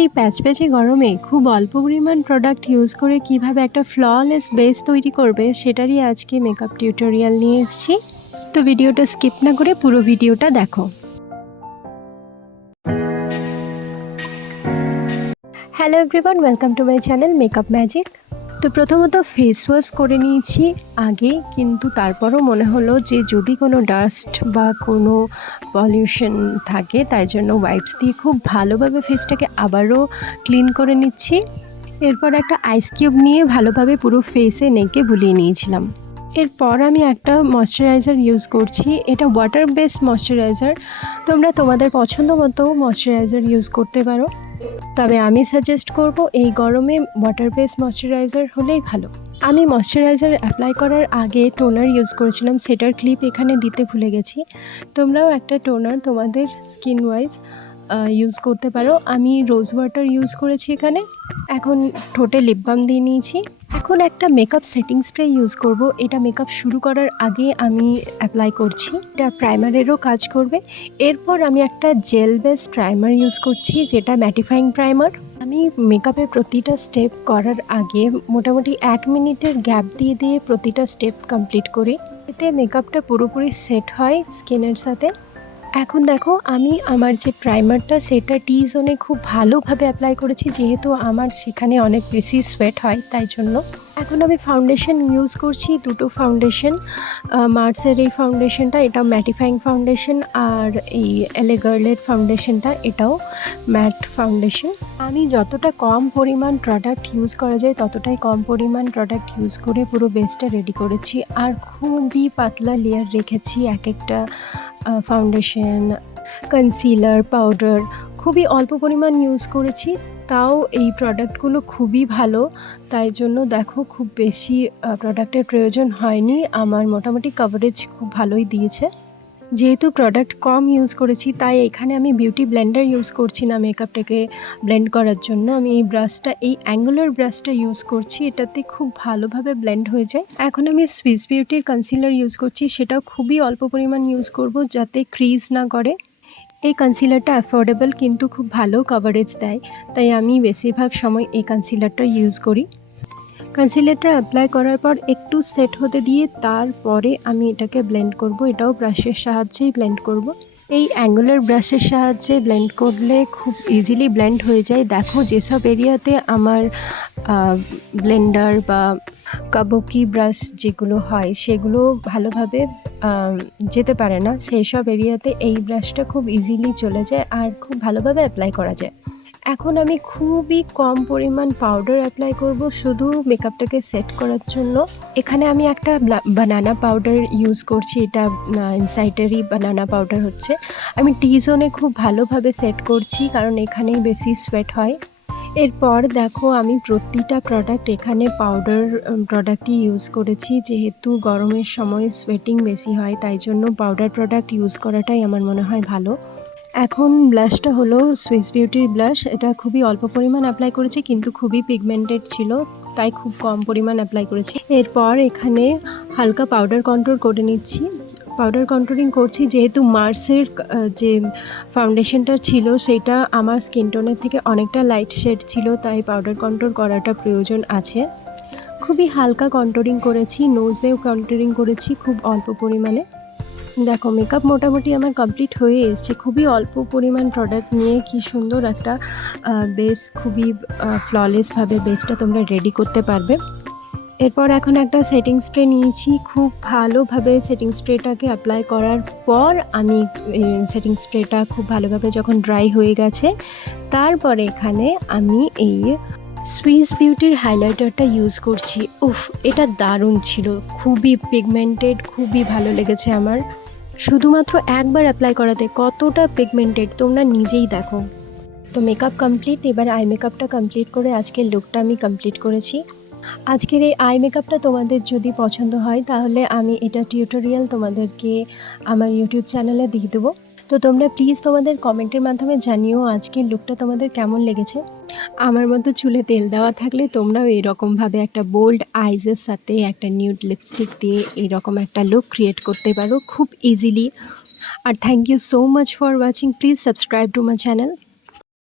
এই প্যাচপ্যাচে গরমে খুব অল্প পরিমাণ প্রোডাক্ট ইউজ করে কিভাবে একটা ফ্ললেস বেস তৈরি করবে সেটারই আজকে মেকআপ টিউটোরিয়াল নিয়ে এসেছি। তো ভিডিওটা স্কিপ না করে পুরো ভিডিওটা দেখো। Hello everyone, welcome to my channel makeup magic. তো প্রথমত ফেস ওয়াশ করে নিয়েছি আগে, কিন্তু তারপরও মনে হলো যে যদি কোনো ডাস্ট বা কোনো পলিউশন থাকে তাই জন্য ওয়াইপস দিয়ে খুব ভালোভাবে ফেসটাকে আবারও ক্লিন করে নিচ্ছি। এরপর একটা আইস কিউব নিয়ে ভালোভাবে পুরো ফেসে নেকে বুলিয়ে নিয়েছিলাম। এরপর আমি একটা ময়শ্চারাইজার ইউজ করছি, এটা ওয়াটার বেসড ময়শ্চারাইজার। তোমরা তোমাদের পছন্দ মতো ময়শ্চারাইজার ইউজ করতে পারো, তবে আমি সাজেস্ট করব এই গরমে ওয়াটার বেস ময়শ্চারাইজার হলেই ভালো। আমি ময়শ্চারাইজার অ্যাপ্লাই করার আগে টোনার ইউজ করেছিলাম, সেটার ক্লিপ এখানে দিতে ভুলে গেছি। তোমরাও একটা টোনার তোমাদের স্কিন ওয়াইজ ইউজ করতে পারো। আমি রোজ ওয়াটার ইউজ করেছি এখানে। এখন ঠোঁটে লিপ বাম দিয়ে নিয়েছি। এখন একটা মেকআপ সেটিং স্প্রে ইউজ করব, এটা মেকআপ শুরু করার আগে আমি অ্যাপ্লাই করছি, এটা প্রাইমারেরও কাজ করবে। এরপর আমি একটা জেল বেস প্রাইমার ইউজ করছি, যেটা ম্যাটিফাইং প্রাইমার। আমি মেকআপের প্রতিটা স্টেপ করার আগে মোটামুটি 1 মিনিটের গ্যাপ দিয়ে দিয়ে প্রতিটা স্টেপ কমপ্লিট করি, এতে মেকআপটা পুরোপুরি সেট হয় স্কিনের সাথে। এখন দেখো আমি আমার যে প্রাইমারটা সেটা টি জোনে খুব ভালোভাবে অ্যাপ্লাই করেছি, যেহেতু আমার সেখানে অনেক বেশি সোয়েট হয় তাই জন্য। এখন আমি ফাউন্ডেশন ইউজ করছি, দুটো ফাউন্ডেশন। মার্সের এই ফাউন্ডেশনটা, এটা ম্যাটিফাইং ফাউন্ডেশন, আর এই এলে গার্লের ফাউন্ডেশনটা, এটাও ম্যাট ফাউন্ডেশন। আমি যতটা কম পরিমাণ প্রোডাক্ট ইউজ করা যায় ততটাই কম পরিমাণ প্রোডাক্ট ইউজ করে পুরো বেসটা রেডি করেছি, আর খুবই পাতলা লেয়ার রেখেছি এক একটা ফাউন্ডেশন, কনসিলার, পাউডার খুবই অল্প পরিমাণ ইউজ করেছি। তাও এই প্রোডাক্টগুলো খুবই ভালো, তাই জন্য দেখো খুব বেশি প্রোডাক্টের প্রয়োজন হয়নি, আমার মোটামুটি কভারেজ খুব ভালোই দিয়েছে। যেহেতু প্রোডাক্ট কম ইউজ করেছি তাই এখানে আমি বিউটি ব্লেন্ডার ইউজ করছি না মেকআপটাকে ব্লেন্ড করার জন্য। আমি এই ব্রাশটা, এই অ্যাঙ্গুলার ব্রাশটা ইউজ করছি, এটাতে খুব ভালোভাবে ব্লেন্ড হয়ে যায়। এখন আমি সুইস বিউটির কনসিলার ইউজ করছি, সেটাও খুবই অল্প পরিমাণ ইউজ করব যাতে ক্রিজ না করে। এই কনসিলারটা অ্যাফোর্ডেবল কিন্তু খুব ভালো কভারেজ দেয়, তাই আমি বেশিরভাগ সময় এই কনসিলারটা ইউজ করি। কনসিলারটা অ্যাপ্লাই করার পর একটু সেট হতে দিয়ে তারপরে আমি এটাকে ব্লেন্ড করব, এটাও ব্রাশের সাহায্যেই ব্লেন্ড করব। এই অ্যাঙ্গুলার ব্রাশের সাহায্যে ব্লেন্ড করলে খুব ইজিলি ব্লেন্ড হয়ে যায়। দেখো যেসব এরিয়াতে আমার ব্লেন্ডার বা কাবুকি ব্রাশ যেগুলো হয় সেগুলো ভালোভাবে যেতে পারে না, সেই সব এরিয়াতে এই ব্রাশটা খুব ইজিলি চলে যায় আর খুব ভালোভাবে অ্যাপ্লাই করা যায়। এখন আমি খুবই কম পরিমাণ পাউডার অ্যাপ্লাই করব শুধু মেকআপটাকে সেট করার জন্য। এখানে আমি একটা বানানা পাউডার ইউজ করছি, এটা ইনসাইটেরই বানানা পাউডার হচ্ছে। আমি টি জোনে খুব ভালোভাবে সেট করছি কারণ এখানেই বেশি সোয়েট হয়। এরপর দেখো আমি প্রতিটা প্রোডাক্ট এখানে পাউডার প্রোডাক্টই ইউজ করেছি, যেহেতু গরমের সময় সোয়েটিং বেশি হয় তাই জন্য পাউডার প্রোডাক্ট ইউজ করাটাই আমার মনে হয় ভালো। এখন ব্লাশটা হলো সুইস বিউটির ব্লাশ, এটা খুবই অল্প পরিমাণ অ্যাপ্লাই করেছি কিন্তু খুবই পিগমেন্টেড ছিল তাই খুব কম পরিমাণ অ্যাপ্লাই করেছি। এরপর এখানে হালকা পাউডার কন্ট্রোল করে নিচ্ছি, পাউডার কন্ট্রোলিং করছি যেহেতু মার্সের যে ফাউন্ডেশনটা ছিল সেটা আমার স্কিন টোনের থেকে অনেকটা লাইট শেড ছিল, তাই পাউডার কন্ট্রোল করাটা প্রয়োজন আছে। খুবই হালকা কন্ট্রোলিং করেছি, নোজেও কন্ট্রোলিং করেছি খুব অল্প পরিমাণে। দেখো মেকআপ মোটামুটি আমার কমপ্লিট হয়ে এসছে, খুবই অল্প পরিমাণ প্রোডাক্ট নিয়ে কি সুন্দর একটা বেস, খুবই ফ্ললেসভাবে বেসটা তোমরা রেডি করতে পারবে। এরপর এখন একটা সেটিং স্প্রে নিয়েছি, খুব ভালোভাবে সেটিং স্প্রেটাকে অ্যাপ্লাই করার পর আমি সেটিং স্প্রেটা খুব ভালোভাবে যখন ড্রাই হয়ে গেছে তারপরে এখানে আমি এই সুইস বিউটির হাইলাইটারটা ইউজ করছি। উফ, এটা দারুণ ছিল, খুবই পিগমেন্টেড, খুবই ভালো লেগেছে আমার। শুধুমাত্র একবার অ্যাপ্লাই করাতে কতটা পিগমেন্টেড তোমরা নিজেই দেখো। তো মেকআপ কমপ্লিট, এবার আই মেকআপটা কমপ্লিট করে আজকের লুকটা আমি কমপ্লিট করেছি। আজকের এই আই মেকআপটা তোমাদের যদি পছন্দ হয় তাহলে আমি এটা টিউটোরিয়াল তোমাদেরকে আমার ইউটিউব চ্যানেলে দিয়ে দেবো। তো তোমরা প্লিজ তোমাদের কমেন্টের মাধ্যমে জানিও আজকের লুকটা তোমাদের কেমন লেগেছে। আমার মতো চুলে তেল দেওয়া থাকলে তোমরাও এরকমভাবে একটা বোল্ড আইজের সাথে একটা নিউড লিপস্টিক দিয়ে এরকম একটা লুক ক্রিয়েট করতে পারো খুব ইজিলি। আর thank you so much for watching, please subscribe to my channel.